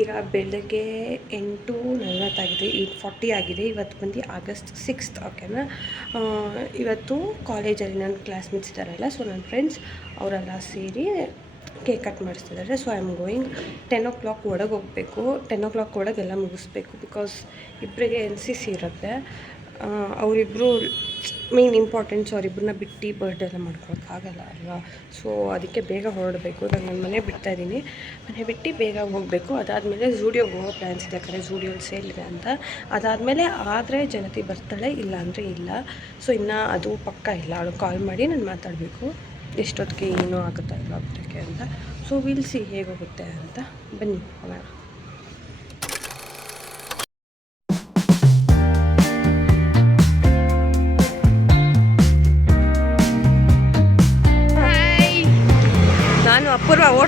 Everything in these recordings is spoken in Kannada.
ಈಗ ಬೆಳಗ್ಗೆ ಎಂಟು ನಲವತ್ತಾಗಿದೆ ಏಯ್ಟ್ ಫಾರ್ಟಿ ಆಗಿದೆ. ಇವತ್ತು ಬಂದು ಆಗಸ್ಟ್ ಸಿಕ್ಸ್ತ್ ಓಕೆನಾ ಇವತ್ತು ಕಾಲೇಜಲ್ಲಿ ನನ್ನ ಕ್ಲಾಸ್ಮೇಟ್ಸ್ ಇದ್ದಾರಲ್ಲ ಸೊ ನನ್ನ ಫ್ರೆಂಡ್ಸ್ ಅವರೆಲ್ಲ ಸೇರಿ cake cut ಮಾಡಿಸ್ತಿದ್ದಾರೆ. So I am going ten o'clock ಒಳಗೆ ಹೋಗಬೇಕು. ಟೆನ್ ಓ ಕ್ಲಾಕ್ ಒಳಗೆಲ್ಲ ಮುಗಿಸ್ಬೇಕು ಬಿಕಾಸ್ ಇಬ್ಬರಿಗೆ ಎನ್ ಸಿ ಸಿ ಇರುತ್ತೆ. ಅವರಿಬ್ಬರು ಮೇನ್ ಇಂಪಾರ್ಟೆಂಟ್ಸ್ ಅವರಿಬ್ಬರನ್ನ ಬಿಟ್ಟು ಬರ್ಡೇ ಎಲ್ಲ ಮಾಡ್ಕೊಳಕ್ಕಾಗಲ್ಲ ಅಲ್ವಾ? ಸೊ ಅದಕ್ಕೆ ಬೇಗ ಹೊರಡಬೇಕು. ನಾನು ನನ್ನ ಮನೆ ಬಿಡ್ತಾ ಇದ್ದೀನಿ. ಮನೆ ಬಿಟ್ಟು ಬೇಗ ಹೋಗಬೇಕು. ಅದಾದಮೇಲೆ ಝೂಡಿಯೋಗೆ ಹೋಗೋ ಪ್ಲ್ಯಾನ್ಸ್ ಇದೆ ಕರೆ ಸೇಲ್ ಇದೆ ಅಂತ. ಅದಾದಮೇಲೆ ಆದರೆ ಜನತಿ ಬರ್ತಾಳೆ, ಇಲ್ಲ ಅಂದರೆ ಇಲ್ಲ. ಸೊ ಇನ್ನು ಅದು ಪಕ್ಕ ಇಲ್ಲ. ಅವಳು ಕಾಲ್ ಮಾಡಿ ನಾನು ಮಾತಾಡಬೇಕು. ಎಷ್ಟೊತ್ತಿಗೆ ಏನೂ ಆಗುತ್ತಾ ಇಲ್ಲ ಅಂತ. ಸೊ ವಿಲ್ ಸಿ ಹೇಗೋಗುತ್ತೆ ಅಂತ. ಬನ್ನಿ, ಹೋಗೋಣ.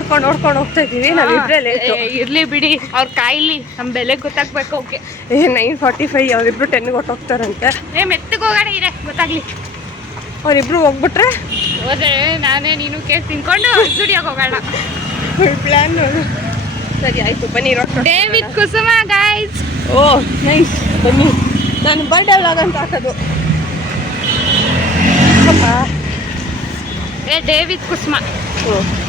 ಓಡ್ಕೊಂಡು ಓಡ್ಕೊಂಡು ಹೋಗ್ತಾ ಇದೀವಿ ನಾವಿಬ್ಬರೇ ಲೇಟು ಇರ್ಲಿ ಬಿಡಿ ಅವ್ರ ಕಾಯಿಲಿ ನಮ್ ಬೆಲೆ ಗೊತ್ತಾಗ್ಬೇಕು ಓಕೆ ನೈನ್ ಫಾರ್ಟಿ ಫೈವ್ ಅವರಿಬ್ರು ಟೆನ್ಗೆ ಹೊಟ್ಟೋಗ್ತಾರಂತೆ ಏ ಮೆತ್ತಗೆ ಹೋಗೋಣ ಇದೆ ಗೊತ್ತಾಗ್ಲಿ. ಅವರಿಬ್ರು ಹೋಗ್ಬಿಟ್ರೆ? ಹೋದ್ರೆ ನಾನೇ ನೀನು ಕೇಸ್ ತಿನ್ಕೊಂಡು ಸ್ಟುಡಿಯೋಗೆ ಹೋಗೋಣ. ಪ್ಲ್ಯಾನ್ ಸರಿ ಆಯಿತು ಬನ್ನಿ David Kusuma guys oh nice ಬನ್ನಿ. ನಾನು ಬರ್ಡೇ ವ್ಲಾಗ್ ಅಂತ ಹಾಕೋದು. ಏ ಡೇವಿಡ್ ಕುಸುಮ. ಹೇಳ್ತೀರಾ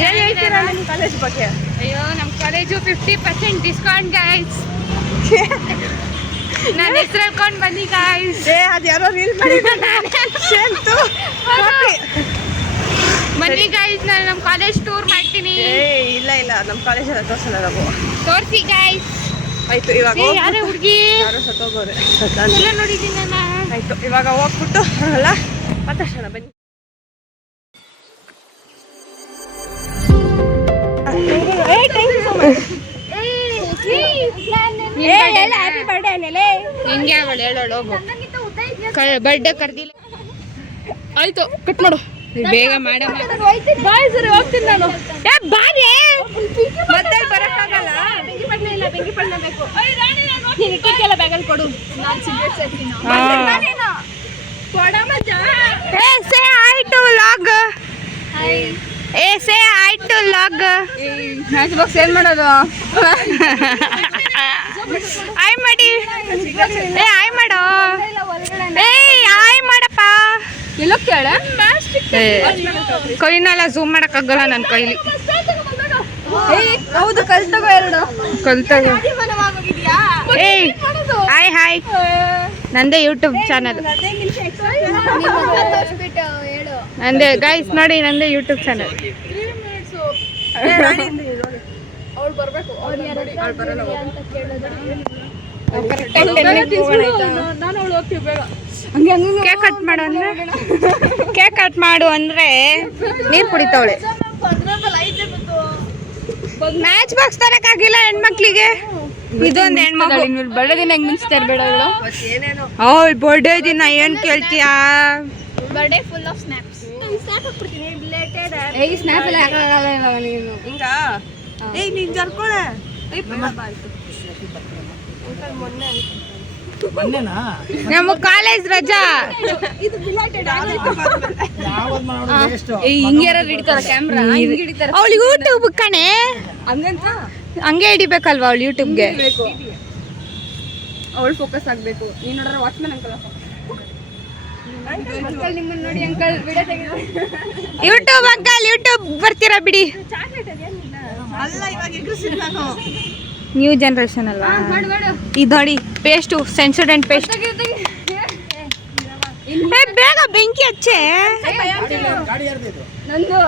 ನಿಮ್ಮ ಕಾಲೇಜ್ ಬಗ್ಗೆ? ಅಯ್ಯೋ ನಮ್ಮ college fifty percent discount guys ನಾನು ಹೆಸರು ಹೇಳ್ಕೊಂಡು ಬನ್ನಿ ಗೈಸ್ ಏ ಅದು ಯಾರೋ ರೀಲ್ ಮಾಡಿದ್ದಾರೆ ಶೇಂತು ಬನ್ನಿ ಗಾಯ್ಸ್ ನಾನು ನಮ್ಮ ಕಾಲೇಜ್ ಟೂರ್ ಮಾಡ್ತೀನಿ. ಏ ಇಲ್ಲ ಇಲ್ಲ. ನಮ್ಮ ಕಾಲೇಜಲ್ಲಿ ತೋರಿಸಲ್ಲ ನಾವು. ತೋರಿಸಿ ಗೈಸ್ ಆಯಿತು ಇವಾಗ ಯಾರೇ ಹೋಗ್ಬಿಟ್ಟು- ಹುಡುಗಿ? ಯಾರೋ ಸತ್ತೋಗೋರೆ. ಎಲ್ಲ ನೋಡಿದ್ದೀನಿ ನಾನು. ಆಯಿತು ಇವಾಗ ಹೋಗ್ಬಿಟ್ಟು ಅಲ್ಲ ಮಾತಾಡ್ಸೋಣ ಬನ್ನಿ. ನಿಂಗೆ ಅವಳು ಹೇಳೋಳು ಹೋಗು. ಬರ್ಡೇ ಕರ್ದಿಲ್ಲ. ಆಯ್ತು ಕಟ್ ಮಾಡು. ಬೇಗ ಮಾಡಮ್ಮ ಬಾಯ್ ಸರಿ ಹೋಗ್ತೀನಿ ನಾನು. ಏ ಬಾರಿ ಮತ್ತೆ ಬರೋಕ್ಕಾಗಲ್ಲ ಬ್ಯಾಗಲ್ಲಿ ಕೊಡು. ಏ ಸೇ ಆಯ್ತು ಲಾಗ್ ಏ ಸೇ ಆಯ್ತು ಲಾಗ್ ಮ್ಯಾಚ್ ಬಾಕ್ಸ್ ಏನು ಮಾಡೋದು? ಆಯ್ ಮಾಡಿ. ಏ ಆಯ್ ಮಾಡು. ಏ ಆಯ್ ಮಾಡಪ್ಪ. ಎಲ್ಲೋ ಕೇಳ. ಕೈನೆಲ್ಲ ಝೂಮ್ ಮಾಡಕ್ಕಾಗಲ್ಲ ನನ್ನ ಕೈಲಿ. ಹೌದು ಕಲ್ತಗೋ ಎರಡು. ಕಲ್ತಾಗ ಏಯ್ ಹಾಯ್ ಹಾಯ್ ನಂದೇ ಯೂಟ್ಯೂಬ್ ಚಾನಲ್ ನಂದೇ ಗೈಸ್ ನೋಡಿ ನಂದೇ ಯೂಟ್ಯೂಬ್ ಚಾನಲ್ ಕೇಕ್ ಕಟ್ ಮಾಡು ಅಂದ್ರೆ? ಕೇಕ್ ಕಟ್ ಮಾಡು ಅಂದ್ರೆ ನೀರ್ ಕುಡಿತಾವಳೆ. ಮ್ಯಾಚ್ ಬಾಕ್ಸ್ ತರಕ್ಕಾಗಿಲ್ಲ ಹೆಣ್ಮಕ್ಳಿಗೆ. ಇದೊಂದು ಹೆಣ್ಮಕ್ಳು. ಬರ್ಡೇ ದಿನ ಹೆಂಗ್ ಮಿನ್ಸ್ತಾ ಇರ್ಬೇಡ ಅವಳು ಏನೇನೋ ಅವಳು ಬರ್ಡೇ ದಿನ ಏನ್ ಕೇಳ್ತೀಯಾ? ಬರ್ಡೇ ಫುಲ್ ಆಫ್ ಏಯ್ ಸ್ನ್ಯಾಪ್ ಎಲ್ಲ ಹಾಕಾಗಲ್ಲ ಇವಾಗ ನೀನು. ಹಿಂಗ? ಏಯ್ ನೀನ್ ಜರ್ಕೊಳೆ. ನಮ್ಮ ಕಾಲೇಜ್ ರಜಾ. ಹಿಂಗೆ ಹಿಂಗ್ಯಾರ ಹಿಡಿತಾರ ಕ್ಯಾಮ್ರಾ ಅವಳು ಯೂಟ್ಯೂಬ್ ಕಣೆ. ಹಂಗಂತ? ಹಂಗೆ ಹಿಡಿಬೇಕಲ್ವಾ ಅವಳು ಯೂಟ್ಯೂಬ್ಗೆ ಅವಳು ಫೋಕಸ್ ಆಗ್ಬೇಕು. ನೀನ್ ನೋಡ್ರ ವಾಚ್ಮನ್ ಅಂಕಲ್ ಅಂಕಲ್ ನಿಮ್ಮನ್ನ ನೋಡಿ ಅಂಕಲ್ ವಿಡಿಯೋ ತೆಗೆದು ಯೂಟ್ಯೂಬ್ ಅಂಕಲ್ ಯೂಟ್ಯೂಬ್ ಬರ್ತೀರಾ ಬಿಡಿ. ನ್ಯೂ ಜನರೇಷನ್ ಅಲ್ವಾ? ಇದು ನೋಡಿ ಪೇಸ್ಟು ಸೆನ್ಸುಡೆಂಟ್ ಪೇಸ್ಟ್ ಬೇಗ ಬೆಂಕಿ ಹಚ್ಚೆ. ನಂದು.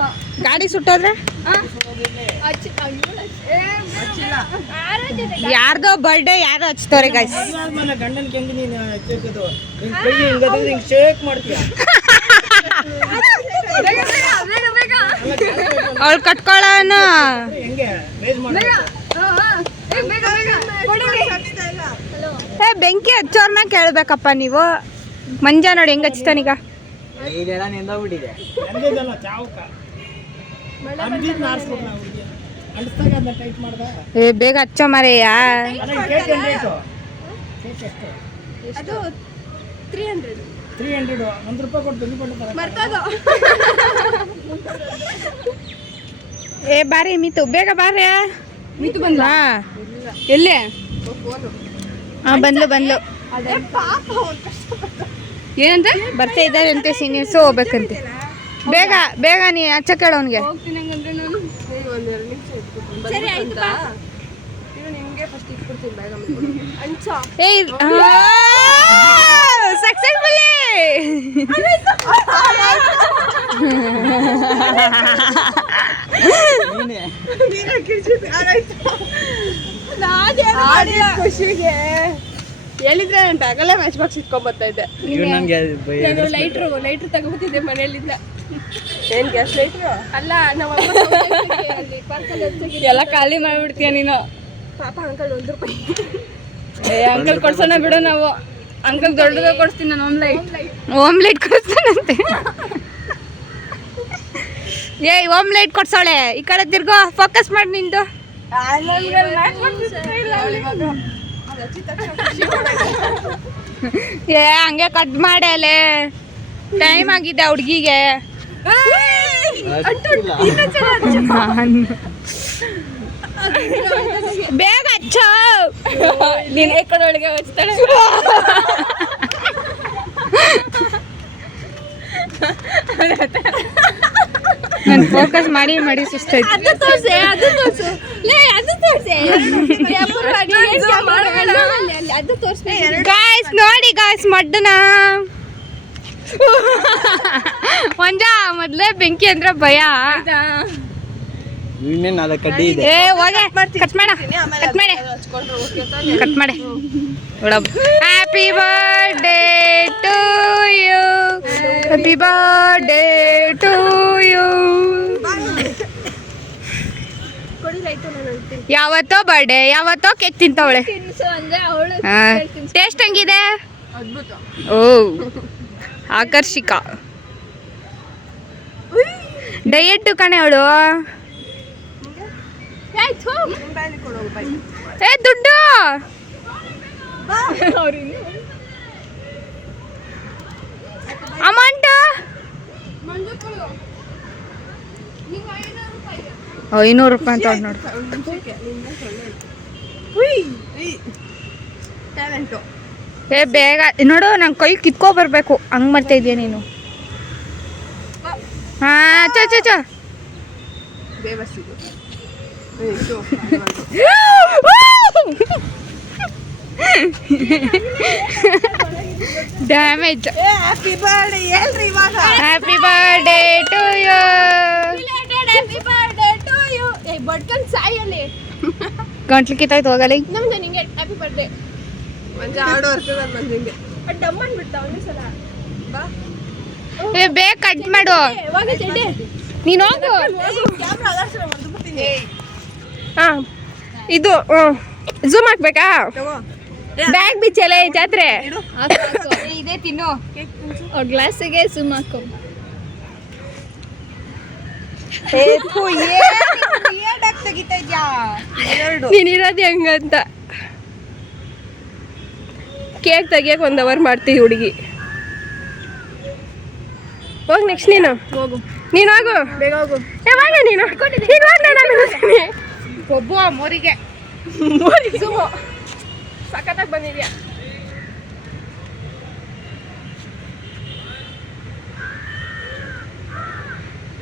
ಗಾಡಿ ಸುಟ್ಟೋದ್ರೆ? ಯಾರ್ದೋ ಬರ್ಡೇ ಯಾರೋ ಹಚ್ತಾರೆ ಅವ್ಳು ಕಟ್ಕೊಳ್ಳೋಣ ಹೆಂಗೆ? ರೇಸ್ ಮಾಡಿ. ಏ ಬೆಂಕಿ ಹಚ್ಚೋರ್ನ ಕೇಳ್ಬೇಕಪ್ಪ ನೀವು. ಮಂಜ ನೋಡಿ ಹೆಂಗ್ ಹಚ್ತಾನೀಗ? ಏ ಬೇಗ ಹಚ್ಚೋ ಮರೆಯ ಅದು ತ್ರೀ ಹಂಡ್ರೆಡ್ ತ್ರೀ ಹಂಡ್ರೆಡ್ ಒಂದು ರೂಪಾಯಿ ಕೊಟ್ಟು ಏ ಬಾರಿ ಮಿತು. ಬೇಗ ಬಾರ್ಯ ಮಿತು ಬಂದ ಎಲ್ಲಿ? ಹಾ ಬಂದ್ಲು ಬಂದ್ಲು. ಏನಂತ? ಬರ್ತಾ ಇದ್ದಾರೆ ಅಂತೆ ಸೀನಿಯರ್ಸ್ ಹೋಗ್ಬೇಕಂತೆ. ಬೇಗ ಬೇಗ ನೀ ಅಚ್ಚ ಕೇಳ ಅವನಿಗೆ. ಏಯ್ ಸಕ್ಸಸ್ಫುಲ್ಲಿ ನೀನೆ. ಖುಷಿಗೆ. ಹೇಳಿದ್ರೆ ನಾನು ಬ್ಯಾಗಲ್ಲೇ ಮ್ಯಾಚ್ ಬಾಕ್ಸ್ ಇಟ್ಕೊಂಡ್ ಬರ್ತಾ ಇದ್ದೆ. ಇವ್ರು ನನ್ಗೆ ನಾನು ಲೈಟ್ರು ಲೈಟ್ರ್ ತಗೋಬಿಟ್ಟಿದ್ದೆ ಮನೆಯಲ್ಲಿದ್ದ ಏನ್ ಗ್ಯಾಸ್ ಲೈಟ್ರು ಅಲ್ಲ ನಮ್ಮ ಎಲ್ಲ ಖಾಲಿ ಮಾಡಿಬಿಡ್ತೀಯ ನೀನು? ಪಾಪ ಅಂಕಲ್ ಒಂದು ರೂಪಾಯಿ. ಏ ಅಂಕಲ್ ಕೊಡ್ಸೋಣ ಬಿಡು ನಾವು. ಅಂಕಲ್ ದೊಡ್ಡದ ಕೊಡ್ತೀನಿ ನಾನು ಓಮ್ಲೈಟ್ ಓಮ್ಲೈಟ್ ಕೊಡ್ತಾನಂತೆ ಏ ಓಮ್ಲೈಟ್ ಕೊಡ್ಸೋಳೆ. ಈ ಕಡೆ ತಿರ್ಗೋ ಫೋಕಸ್ ಮಾಡಿ ನಿಂದು. ಏ, ಹಂಗೆ ಕಟ್ ಮಾಡಲೆ ಟೈಮ್ ಆಗಿದೆ ಹುಡ್ಗಿಗೆ ಅಷ್ಟಿಲ್ಲ. ಬೇಗ ಹಚ್ಚು ನೀನ್ ಈ ಕಡೆ ಒಳಗೆ ಹಚ್ತಾಳೆ ನಾನು ಫೋಕಸ್ ಮಾಡಿ ಮಾಡಿ ಸುಸ್ತಾಯ್ತು ಅದು ತೋರ್ಸೆ ಅದು ತೋರ್ಸು. ಲೇ ಅದು ತೋರ್ಸೆ. ಅದು ತೋರ್ಸ್ಬೇಕು. ಗಾಯ್ಸ್ ನೋಡಿ ಗಾಯ್ಸ್ ಮಡ್ಡನ. ಪಂಜಾ ಮೊದ್ಲೇ ಬೆಂಕಿ ಅಂದ್ರೆ ಭಯ. ಇನ್ನೇನ್ ಅದ ಕಡ್ಡಿ ಇದೆ? ಏ ಹೋಗೆ. ಕಟ್ ಮಾಡ. ಕಟ್ ಮಾಡಿ. ಕಟ್ ಮಾಡಿ. Happy birthday to you happy birthday to you ಯಾವತ್ತೋ ಬರ್ಡೇ ಯಾವತ್ತೋ ಕೇಕ್ ತಿಂತವಳೆ. ತಿನ್ಸು ಅಂದ್ರೆ ಅವಳು ಟೇಸ್ಟ್ ಹಂಗಿದೆ? ಓ. ಆಕರ್ಷಿಕ. ಡಯಟ್ ಕಣೆ ಅವಳು? ಏ ದುಡ್ಡು. ಅಮೌಂಟ್. ಐನೂರು ರೂಪಾಯಿ ಅಂತ ನೋಡು ಏ. ಬೇಗ. ನೋಡು ನಂಗೆ ಕೈ ಕಿತ್ಕೊ ಬರಬೇಕು. ಹಂಗ್ ಮಾಡ್ತಾ ಇದೀಯ ನೀನು? ಹಾಂ ಚ ಚ ಚ ಡ್ಯಾಮೇಜ್ ಹ್ಯಾಪಿ ಬರ್ಡೇ ಹೇಳ್ರಿ ಇವಾಗ. Happy birthday to you happy birthday to you ಏ ಬಡ್ಕನ್ ಸಾಯಲ್ಲಿ ಗಂಟ್ಲು ಕಿತ್ತಾಯ್ತು ಹೋಗಲ್ಲ ಈಗ ನಮ್ದು ನಿಂಗೆ ಹ್ಯಾಪಿ ಬರ್ಡೇ ಮಂಜ ಆಡೋ ಅರ್ಥ ಮಂಜಿಂಗೆ. ಡಮ್ಮನ್ ಬಿಡ್ತಾ ಒಂದೇ ಸಲ. ಬಾ. ಏ ಬೇಗ ಕಟ್ ಮಾಡು. ನೀನು ಹೋಗು. ಹಾ. ಇದು ಜೂಮ್ ಹಾಕ್ಬೇಕಾ? ಬ್ಯಾಗ್ ಬಿಚ್ಚಲೆ ಜಾತ್ರೆ? ಇದೇ ತಿನ್ನು. ಅವ್ರ ಗ್ಲಾಸಿಗೆ ಜೂಮ್ ಹಾಕೋ. ನೀನಿರೋದು ಇರೋದು ಹೆಂಗಂತ. ಕೇಕ್ ತೆಗಿಯಕ್ ಒಂದ್ ಅವರ್ ಮಾಡ್ತೀವಿ ಹುಡುಗಿ. ಹೋಗ್ ನೆಕ್ಸ್ಟ್ ನೀನು. ಹೋಗು. ನೀನು ಹೋಗು. ಬೇಗ ಹೋಗು. ಯಾವಾಗ ನೀನು. ನೀನು ಹೋಗ್ ನಾನು. ಒಬ್ಬ ಮೋರಿಗೆ. ಮೋರಿ ಸುಮು. ಸಖತ್ತಾಗಿ ಬಂದಿದ್ಯಾ?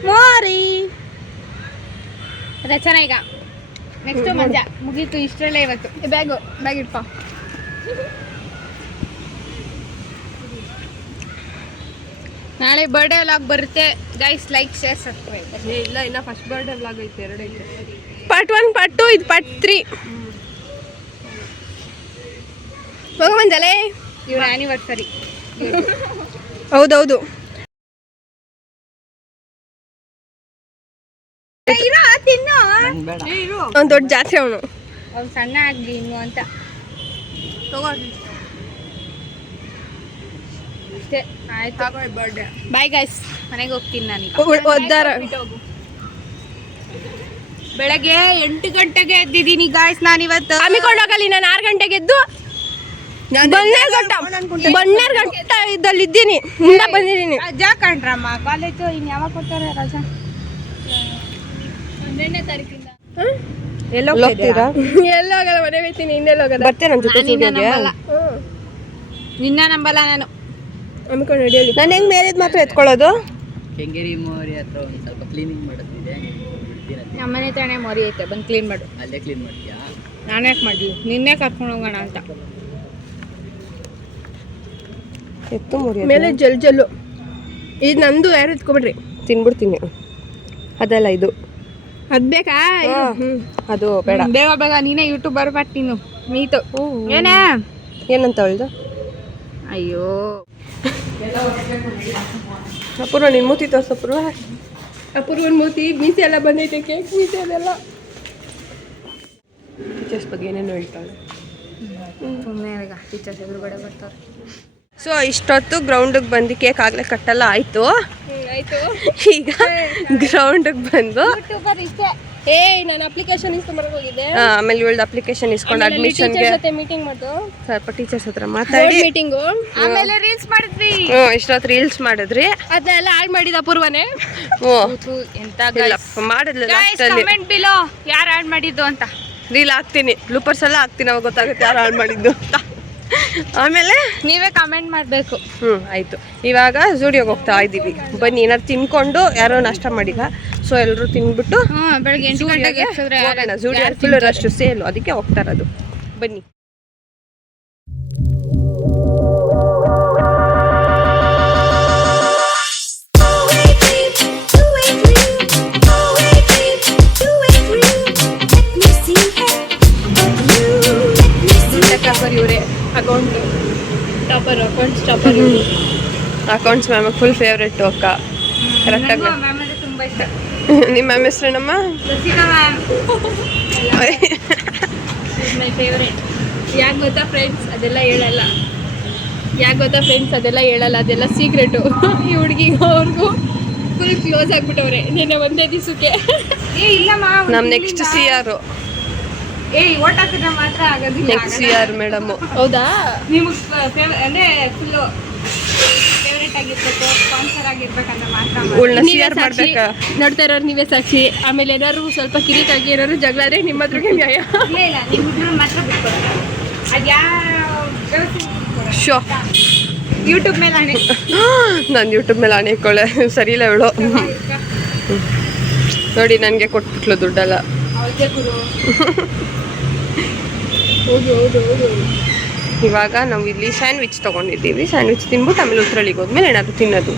ಮೋರಿ. ರಚನಾ ಈಗ. ನೆಕ್ಸ್ಟ್ ಮಂಜ. ಮುಗೀತು ಇಷ್ಟರಲ್ಲೇ ಇವತ್ತು. ಬ್ಯಾಗು ಬ್ಯಾಗ್ ಇಟ್ಪ ನಾಳೆ ಬರ್ಡೇ ವ್ಲಾಗ್ ಬರುತ್ತೆ. ಗೈಸ್ ಲೈಕ್ ಶೇರ್ ಸಬ್ಸ್ಕ್ರೈಬ್ ಇಲ್ಲ ಇಲ್ಲ ಫಸ್ಟ್ ಬರ್ಡೇ ವ್ಲಾಗ್ ಐತೆ ಎರಡು ಪಾರ್ಟ್ ಒನ್ ಪಾರ್ಟ್ ಟು ಇದು ಪಾರ್ಟ್ ತ್ರೀ ಮಗ ಬಂದಲೇ ಇವ್ರ ಆನಿವರ್ಸರಿ ಹೌದೌದು. ಅವ್ನು ದೊಡ್ಡ ಜಾತ್ರೆ ಅವನು. ಅವ್ನು ಸಣ್ಣ ಆಗ್ಲಿ ಇನ್ನು ಅಂತ. ಅಷ್ಟೇ ಆಯ್ತು. ಬರ್ಡೇ ಬಾಯ್ ಗಾಯ್ಸ್ ಮನೆಗೆ ಹೋಗ್ತೀನಿ ನಾನು ಒದ್ದಾರ. ಬೆಳಗ್ಗೆ ಎಂಟು ಗಂಟೆಗೆ ಎದ್ದಿದ್ದೀನಿ ಗಾಯ್ಸ್ ನಾನಿವತ್ತು ಹಮ್ಮಿಕೊಂಡೋಗಲಿ ನಾನು ಆರು ಗಂಟೆಗೆ ಎದ್ದು ಬಣ್ಣೇರ್ ಘಟ್ಟ ಬಣ್ಣೇರ್ ಘಟ್ಟ ಇದ್ದಲ್ಲಿ ಇದ್ದೀನಿ ಮುಂದೆ ಬಂದಿದ್ದೀನಿ. ರಜಾ ಕಣ್ರಮ್ಮ. ಕಾಲೇಜು ಇನ್ನು ಯಾವಾಗ ಕೊಡ್ತಾರೆ ರಜಾ? ಹನ್ನೆರಡನೇ ತಾರೀಕಿಂದ. ಎಲ್ಲ ಹೋಗ್ತೀರಾ ಎಲ್ಲ ಹೋಗಲ್ಲ ಮನೆ ಹೋಗ್ತೀನಿ ಇನ್ನೆಲ್ಲ ಹೋಗಲ್ಲ ಬರ್ತೀನಿ ನನ್ನ ಜೊತೆ ಸ್ಟುಡಿಯೋಗೆ ನಿನ್ನ ನಂಬಲ್ಲ ನಾನು. ಅನ್ಕೊಂಡು ನಾನು ಹೆಂಗ್ ಮೇಲಿದ್ ಮಾತ್ರ ಎತ್ಕೊಳ್ಳೋದು? ಕೆಂಗೇರಿ ಮೋರಿ ಹತ್ರ ಒಂದು ಸ್ವಲ್ಪ ಕ್ಲೀನಿಂಗ್ ಮಾಡೋದಿದೆ ನಮ್ಮನೆ ತಾನೇ ಮರಿ ಐತೆ ಬಂದು ಕ್ಲೀನ್ ಮಾಡು. ಅಲ್ಲೇ ಕ್ಲೀನ್ ಮಾಡ್ತೀಯಾ ನಾನು ಯಾಕೆ ಮಾಡಲಿ? ನಿನ್ನೆ ಕರ್ಕೊಂಡು ಹೋಗೋಣ ಅಂತ. ಎತ್ತು ಮುರಿ ಮೇಲೆ ಜಲ್ ಜಲ್ಲು. ಇದು ನಂದು ಯಾರು ಎತ್ಕೊಬಿಡ್ರಿ? ತಿನ್ಬಿಡ್ತೀನಿ. ಅದಲ್ಲ ಇದು. ಅದು ಬೇಕಾ? ಅದು ಬೇಡ. ಬೇಗ ಬೇಗ. ನೀನೇ ಯೂಟ್ಯೂಬ್ ಬಟ್ ನೀನು. ಮೀತು ಏನೇ? ಏನಂತ ಅವಳ್ದು? ಅಯ್ಯೋ. ಅಪೂರ್ವ ನಿನ್ ಮೂತಿ ತೋರ್ಸು ಅಪೂರ್ವ. ಅಪೂರ್ವನ್ ಮೂರ್ತಿ ಮೀಸೆ ಎಲ್ಲ ಬಂದೈತೆ ಕೇಕ್ ಮೀಸೆ ಅದೆಲ್ಲ. ಟೀಚರ್ಸ್ ಬಗ್ಗೆ ಏನೇನು ಹೇಳ್ತಾಳೆ ಸುಮ್ಮನೆ ಈಗ ಟೀಚರ್ಸ್ ಎದುರುಗಡೆ ಬರ್ತಾರೆ. ಸೊ ಇಷ್ಟೊತ್ತು ಗ್ರೌಂಡಿಗೆ ಬಂದು ಕೇಕ್ ಆಗಲೇ ಕಟ್ಟಲ್ಲ ಆಯಿತು. ಆಯ್ತು. ಈಗ ಗ್ರೌಂಡಿಗೆ ಬಂದು ಏ ನಾನು ಅಪ್ಲಿಕೇಶನ್ ಇಸ್ಕೊಂಬರಕ್ ಹೋಗಿದ್ದೆ. ಆ, ಆಮೇಲೆ ಇವಳ್ದು ಅಪ್ಲಿಕೇಶನ್ ಇಸ್ಕೊಂಡು ಅಡ್ಮಿಷನ್ಗೆ ಟೀಚರ್ ಜೊತೆ ಮೀಟಿಂಗ್ ಮಾಡ್ದು. ಸ್ವಲ್ಪ ಟೀಚರ್ಸ್ ಹತ್ರ ಮಾತಾಡಿ. ಮೀಟಿಂಗು ಆಮೇಲೆ ರೀಲ್ಸ್ ಮಾಡಿದ್ವಿ. ಹ್ಞೂ ಇಷ್ಟೊತ್ತು ರೀಲ್ಸ್ ಮಾಡಿದ್ರಿ. ಅದನ್ನೆಲ್ಲ ಹಾಳು ಮಾಡಿದ ಅಪೂರ್ವನೇ. ಹ್ಞೂ ಎಂತ ಇಲ್ಲ ಮಾಡಿದ್ಲು ಲಾಸ್ಟಲ್ಲಿ ಕಮೆಂಟ್ ಬಿಲೋ ಯಾರು ಆಡ್ ಮಾಡಿದ್ದು ಅಂತ. ರೀಲ್ ಹಾಕ್ತೀನಿ. ಲೂಪರ್ಸ್ ಎಲ್ಲ ಹಾಕ್ತೀನಿ ಅವಾಗ ಗೊತ್ತಾಗುತ್ತೆ ಯಾರು ಹಾಳು ಮಾಡಿದ್ದು ಅಂತ. ಆಮೇಲೆ? ನೀವೇ ಕಮೆಂಟ್ ಮಾಡಬೇಕು. ಹ್ಞೂ ಆಯಿತು. ಇವಾಗ ಜೂಡಿಯೋಗೆ ಹೋಗ್ತಾ ಇದ್ದೀವಿ. ಬನ್ನಿ ಏನಾದ್ರು ತಿನ್ಕೊಂಡು ಯಾರೋ ನಾಷ್ಟ ಮಾಡಿಲ್ಲ ಸೊ ಎಲ್ಲರೂ ತಿನ್ಬಿಟ್ಟು ಬೆಳಗ್ಗೆ ಜೂಡಿಯೋ ಫುಲ್ ರಶ್ ಸೇಲು ಅದಕ್ಕೆ ಹೋಗ್ತಾ ಇರೋದು. ಬನ್ನಿ. Account topper accounts topper accounts ma'am full favourite ಅಕ್ಕ ಕರೆಕ್ಟಾಗಿ ನಿಮ್ಮ ಮ್ಯಾಮ್ ಹೆಸ್ರೇನಮ್ಮ? ಯಾಕೆ ಗೊತ್ತಾ ಫ್ರೆಂಡ್ಸ್ ಅದೆಲ್ಲ ಹೇಳಲ್ಲ. ಯಾಕೆ ಗೊತ್ತಾ ಫ್ರೆಂಡ್ಸ್ ಅದೆಲ್ಲ ಹೇಳಲ್ಲ. ಅದೆಲ್ಲ ಸೀಕ್ರೆಟು ಈ ಹುಡುಗಿಗೂ ಅವ್ರಿಗೂ ಫುಲ್ ಕ್ಲೋಸ್ ಆಗ್ಬಿಟ್ಟವ್ರೆ. ನಿನ್ನೆ ಒಂದೇ ದಿವಸಕ್ಕೆ. ನಮ್ಮ ನೆಕ್ಸ್ಟ್ ಸಿ ಆರ್ ಏ ಮಾತ್ರ ಆಗೋದಿಲ್ಲ. ನೆಕ್ಸ್ಟ್ ಸಿ ಆರ್ ಮೇಡಮು ಹೌದಾ? ನಿಮಗೆ ಅಂದ್ರೆ ಫುಲ್ಲು ನೋಡ್ತಾ ಇರೋರು ನೀವೇ ಸಾಕ್ಷಿ. ಆಮೇಲೆ ಏನಾದ್ರು ಸ್ವಲ್ಪ ಕಿರಿಕಾಗಿ ಏನಾದ್ರು ಜಗಳ ಆದ್ರೆ ನಿಮ್ಮ ಹತ್ರ ನ್ಯಾಯ. ಶೋ. ಯೂಟ್ಯೂಬ್ ಮೇಲೆ ಹಣೆ ನಾನು ಯೂಟ್ಯೂಬ್ ಮೇಲೆ ಹಣೆ ಇಕ್ಕೊಳ್ಳೆ ಸರಿ ಇಲ್ಲ ಇವಳು. ನೋಡಿ ನನಗೆ ಕೊಟ್ಬಿಟ್ಲು ದುಡ್ಡೆಲ್ಲ. ಇವಾಗ ನಾವು ಇಲ್ಲಿ ಸ್ಯಾಂಡ್ವಿಚ್ ತೊಗೊಂಡಿದ್ದೀವಿ. ಸ್ಯಾಂಡ್ವಿಚ್ ತಿನ್ಬಿಟ್ಟು ಆಮೇಲೆ ಉತ್ತರಳಿಗೆ ಹೋದ್ಮೇಲೆ ಏನಾದ್ರು ತಿನ್ನೋದು.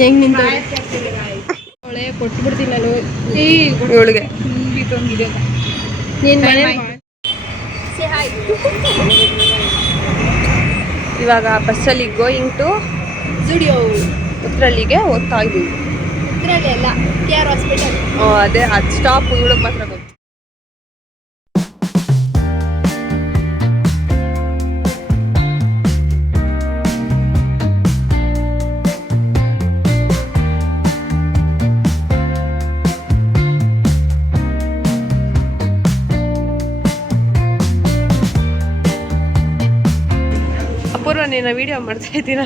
ಹೆಂಗ್ ನಿಂತ ಒಳ್ಳೆ ಕೊಟ್ಬಿಡ್ತೀನಿ ನಾನು. ಇವಳಿಗೆ ಇವಾಗ ಬಸ್ಸಲ್ಲಿ ಗೋಯಿಂಗ್ ಟು ಸ್ಟುಡಿಯೋ ಉತ್ತರಳ್ಳಿಗೆ ಹೋಗ್ತಾ ಇದ್ದೀವಿ. ಇದ್ರಲ್ಲಿ ಅಲ್ಲ ಕೆ ಆರ್ ಹಾಸ್ಪಿಟಲ್ ಓ, ಅದೇ, ಅದು ಸ್ಟಾಪ್ ಇವಳಿಗೆ ಮಾತ್ರ ಗೊತ್ತು. ಅಪೂರ್ವ, ನೀನು ವಿಡಿಯೋ ಮಾಡ್ತಾ ಇದ್ದೀನಿ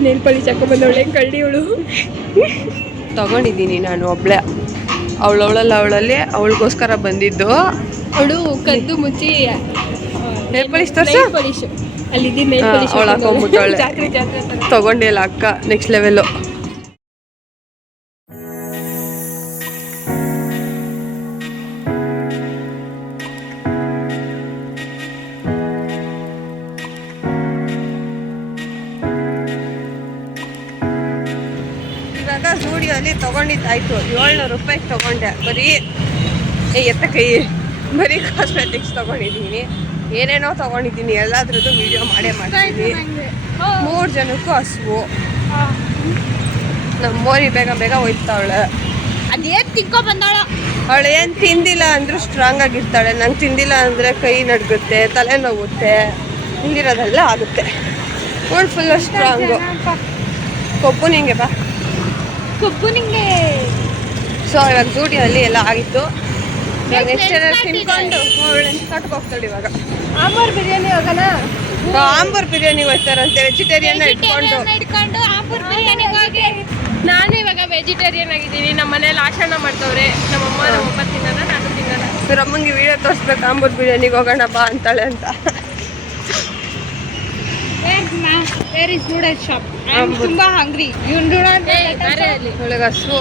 ಅಪೂರ್ವ ಚಕ್ಕ ಪಾಲಿಶ್ ಹಾಕೊಂಡ್ ಬಂದವಳೆ ಕಳ್ಳಿ ಇವಳು ತಗೊಂಡಿದ್ದೀನಿ ನಾನು ಒಬ್ಳೆ. ಅವಳವಳಲ್ಲ ಅವಳಲ್ಲಿ ಅವಳಿಗೋಸ್ಕರ ಬಂದಿದ್ದು. ಅವಳು ಕದ್ದು ಮುಚ್ಚಿ ತೋರ್ಸು? ಪಾಲಿಶ್ ನೇಲ್ ಪಾಲಿಶ್ ಅವ್ಳ್ ಹಾಕೊಂಡ್ಬಿಟ್ಟವ್ಳೆ. ತಗೊಂಡಿಲ್ಲ ಅಕ್ಕ ನೆಕ್ಸ್ಟ್ ಲೆವೆಲ್ಲು ಸ್ಟುಡಿಯೋಲಿ ತಗೊಂಡಿದ್ದಾಯಿತು ಏಳ್ನೂರು ರೂಪಾಯಿಗೆ ತೊಗೊಂಡೆ. ಬರೀ ಏ ಎತ್ತ ಕೈ. ಬರೀ ಕಾಸ್ಮೆಟಿಕ್ಸ್ ತಗೊಂಡಿದ್ದೀನಿ. ಏನೇನೋ ತಗೊಂಡಿದ್ದೀನಿ. ಎಲ್ಲದ್ರದ್ದು ವಿಡಿಯೋ ಮಾಡೇ ಮಾಡ್ತೀನಿ. ಮೂರು ಜನಕ್ಕೂ ಹಸುವು ನಮ್ಮ ಮೋರಿ ಬೇಗ ಬೇಗ ಹೋಯ್ತಾವಳೆ ಅದೇನು ತಿಕ್ಕೋ ಬಂದಾಳ? ಅವಳು ಏನು ತಿಂದಿಲ್ಲ ಅಂದರೂ ಸ್ಟ್ರಾಂಗ್ ಆಗಿರ್ತಾಳೆ. ನಂಗೆ ತಿಂದಿಲ್ಲ ಅಂದರೆ ಕೈ ನಡುಗುತ್ತೆ ತಲೆ ನೋವುತ್ತೆ. ಹಿಂದಿರೋದೆಲ್ಲ ಆಗುತ್ತೆ. ಫುಲ್ ಫುಲ್ಲು ಸ್ಟ್ರಾಂಗು ಕೊಬ್ಬು ನಿಂಗೆ ಬಾ. ಕೊಬ್ಬು ನಿಂಗೆ? ಸೊ ಇವಾಗ ಜೂಡಿಯಲ್ಲಿ ಎಲ್ಲ ಆಗಿತ್ತು. ನೆಕ್ಸ್ಟ್ ಏನಾದ್ರು ತಿನ್ಕೊಂಡು ಕಟ್ಗೆ ಹೋಗ್ತಾಳೆ ಇವಾಗ. ಆಂಬೂರ್ ಬಿರಿಯಾನಿ ಹೋಗೋಣ ಆಂಬೂರ್ ಬಿರಿಯಾನಿ ಹೋಗ್ತಾರಂತೆ ವೆಜಿಟೇರಿಯನ್ ಇಟ್ಕೊಂಡು. ಇಟ್ಕೊಂಡು ಆಂಬೂರ್ ಹೋಗಿ. ನಾನು ಇವಾಗ ವೆಜಿಟೇರಿಯನ್ ಆಗಿದ್ದೀನಿ. ನಮ್ಮ ಮನೇಲಿ ಆಶಾನ ಮಾಡ್ತವ್ರೆ. ನಮ್ಮ ಅಮ್ಮ ನಮ್ಮ ಅಪ್ಪ ತಿನ್ನೋಣ ನಾನು ತಿನ್ನೋಣ ಇವ್ರ ಅಮ್ಮಂಗೆ ವಿಡಿಯೋ ತೋರಿಸ್ಬೇಕು ಆಂಬೂರ್ ಬಿರಿಯಾನಿಗೆ ಹೋಗೋಣ ಬಾ ಅಂತಾಳೆ ಅಂತ. ವೇರ್ ಇಸ್ ನೂಡಲ್ಸ್ ತುಂಬಾ ಒಳಗೆ ಹಸು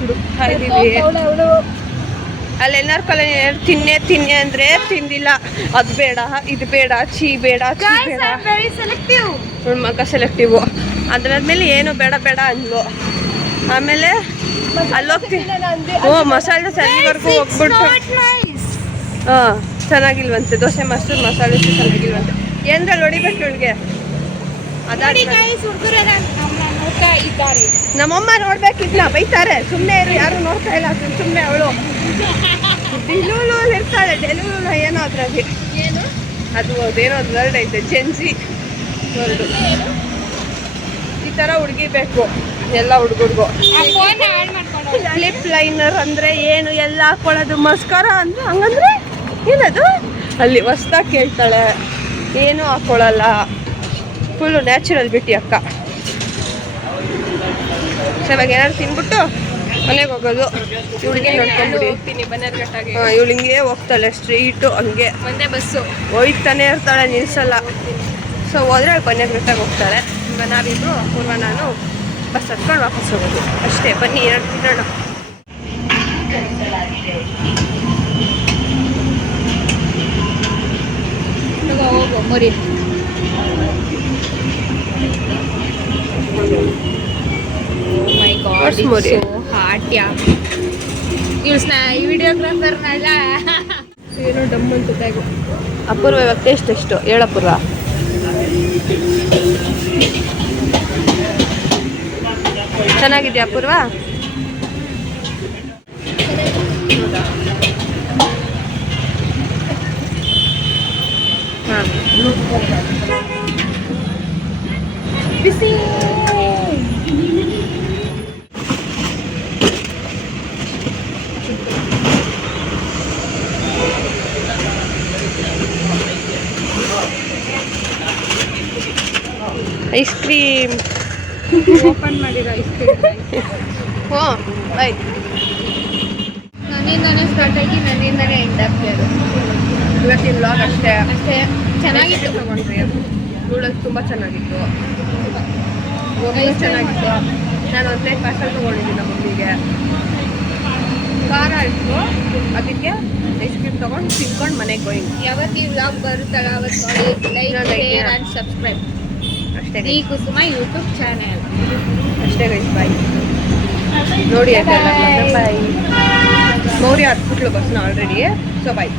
ಹುಡುಕ್ತಾ ಇದೀವಿ ಅಲ್ಲಿ ತಿನ್ನೇ ತಿನ್ನೆ ತಿನ್ನೆ ಅಂದ್ರೆ ತಿಂದಿಲ್ಲ. ಅದು ಬೇಡ ಇದು ಬೇಡ ಚೀ ಬೇಡ ಚೀ ಬೇಡ. ವೆರಿ ಸೆಲೆಕ್ಟಿವ್ ನನ್ನ ಮಗ ಸೆಲೆಕ್ಟಿವ್ ಅದಾದ್ಮೇಲೆ ಏನು ಬೇಡ ಬೇಡ ಅಂದ್ಲು. ಆಮೇಲೆ ಅಲ್ಲೋಗ್ತೀನಿ ಓ ಮಸಾಲೆ ದೋಸೆ ಅಲ್ಲಿವರೆಗೂ ಹೋಗ್ಬಿಟ್ಟು ಹಾಂ ಚೆನ್ನಾಗಿಲ್ವಂತೆ. ದೋಸೆ ಮೊಸರು ಮಸಾಲೆ ದೋಸೆ ಚೆನ್ನಾಗಿಲ್ವಂತೆ. ಏನ್ರಲ್ಲಿ ಹೊಡಿಬೇಕು ಇವಳಿಗೆ ನಮ್ಮಮ್ಮ ನೋಡ್ಬೇಕಿದ್ಲ ಬೈತಾರೆ. ಸುಮ್ಮನೆ ಇರು ಯಾರು ನೋಡ್ತಾ ಇಲ್ಲ ಸುಮ್ಮನೆ ಅವಳು. ಡಿಲೂಲು ಇರ್ತಾಳೆ ಡೆಲೂಲು ಏನೋ ಅದ್ರಲ್ಲಿ. ಏನು? ಅದು ಅದೇನೋ ಅದು ವರ್ಡ್ ಐತೆ ಜೆನ್ಸಿ ವರ್ಡ್ ಈ ಥರ ಹುಡುಗಿ ಬೇಕು ಎಲ್ಲ ಹುಡುಗರಿಗೂ. ಲಿಪ್ ಲೈನರ್ ಅಂದ್ರೆ ಏನು? ಎಲ್ಲ ಹಾಕೊಳ್ಳೋದು ಮಸ್ಕರ ಅಂದ್ರೆ ಹಂಗಂದ್ರೆ ಏನದು? ಅಲ್ಲಿ ಹೊಸ್ದಾಗಿ ಕೇಳ್ತಾಳೆ ಏನು ಹಾಕೊಳ್ಳಲ್ಲ ಫುಲ್ಲು ನ್ಯಾಚುರಲ್ ಬ್ಯೂಟಿ ಅಕ್ಕ. ಸೊ ಇವಾಗ ಏನಾದ್ರು ತಿನ್ಬಿಟ್ಟು ಮನೆಗೆ ಹೋಗೋದು. ಇವಳಿಗೆ ನೋಡ್ಕೊಂಡ್ಬಿಡಿ ಹೋಗ್ತೀನಿ ಬನ್ನೇರ್ಘಟ್ಟಾಗೆ ಇವಳು ಹಿಂಗೆ ಹೋಗ್ತಾಳೆ ಸ್ಟ್ರೀಟು ಹಂಗೆ. ಒಂದೇ ಬಸ್ಸು ಹೋಯ್ತಾನೆ ಇರ್ತಾಳೆ ನಿಲ್ಸಲ್ಲ. ಸೊ ಹೋದ್ರೆ ಬನ್ನೇರ್ಘಟ್ಟಾಗಿ ಹೋಗ್ತಾಳೆ. ಇವಾಗ ನಾವಿಬ್ರು ಪೂರ್ವ ನಾನು ಬಸ್ ಹತ್ಕೊಂಡು ವಾಪಸ್ ಹೋಗೋದು. ಅಷ್ಟೇ ಬನ್ನಿ ಎರಡು ತಿನ್ನೋಣ. ಹೋಗೋ ಹೋಗೋ my God What's more? Hot yeah video ಸ್ನಾ ವಿಡಿಯೋಗ್ರಾಫರ್ನಲ್ಲ ಏನೋ ಡಮ್ ಅಂತ ಬ್ಯಾಗು ಅಪೂರ್ವ ವ್ಯಕ್ತಿ ಎಷ್ಟು ಎಷ್ಟು ಹೇಳಪೂರ್ವ ಚೆನ್ನಾಗಿದೆಯಾ ಅಪೂರ್ವ? ಹಾಂ. ಐಸ್ ಕ್ರೀಮ್ ಓಪನ್ ಮಾಡಿರೋ ಐಸ್ ಕ್ರೀಮ್ ಹ್ಞೂ ಬೈ ನನ್ನಿಂದಾನೇ ಸ್ಟಾರ್ಟ್ ಆಗಿ ನನ್ನಿಂದಾನೇ ಎಂಡ್ ಆಗ್ತಿರೋದು ಇವತ್ತಿನ ಬ್ಲಾಗ್ ಅಷ್ಟೇ. ಅಷ್ಟೇ. ಚೆನ್ನಾಗಿತ್ತು. ತಗೊಂಡ್ರಿ ನೋಡೋದು ತುಂಬ ಚೆನ್ನಾಗಿತ್ತು. ಗೋಬಿ ಚೆನ್ನಾಗಿತ್ತು. ನಾನು ಒಂದು ಪ್ಲೇಟ್ ಪಾರ್ಸಲ್ ತೊಗೊಂಡಿದ್ದೀನಿ ನಮ್ಮ ಮಮ್ಮಿಗೆ. ಖಾರ ಇತ್ತು. ಅದಕ್ಕೆ ಐಸ್ ಕ್ರೀಮ್ ತೊಗೊಂಡು ತಿನ್ಕೊಂಡು ಮನೆಗೆ ಗೋಯಿಂಗ್ ಯಾವತ್ತು ಈ ವ್ಲಾಗ್ ಬರುತ್ತಲ್ಲ ಅವತ್ತು ನೋಡಿ. Like share. ಆ್ಯಂಡ್ ಸಬ್ಸ್ಕ್ರೈಬ್ ಅಷ್ಟೇ ಈ ಕುಸುಮ ಯೂಟ್ಯೂಬ್ ಚಾನೆಲ್ ಅಷ್ಟೇ ಗೈಸ್ ಬಾಯ್ ನೋಡಿ ಬಾಯ್ ಮೌರ್ಯ ಹತ್ಬಿಟ್ಲು ಬಸ್ನ ಆಲ್ರೆಡಿ ಸೊ ಬಾಯ್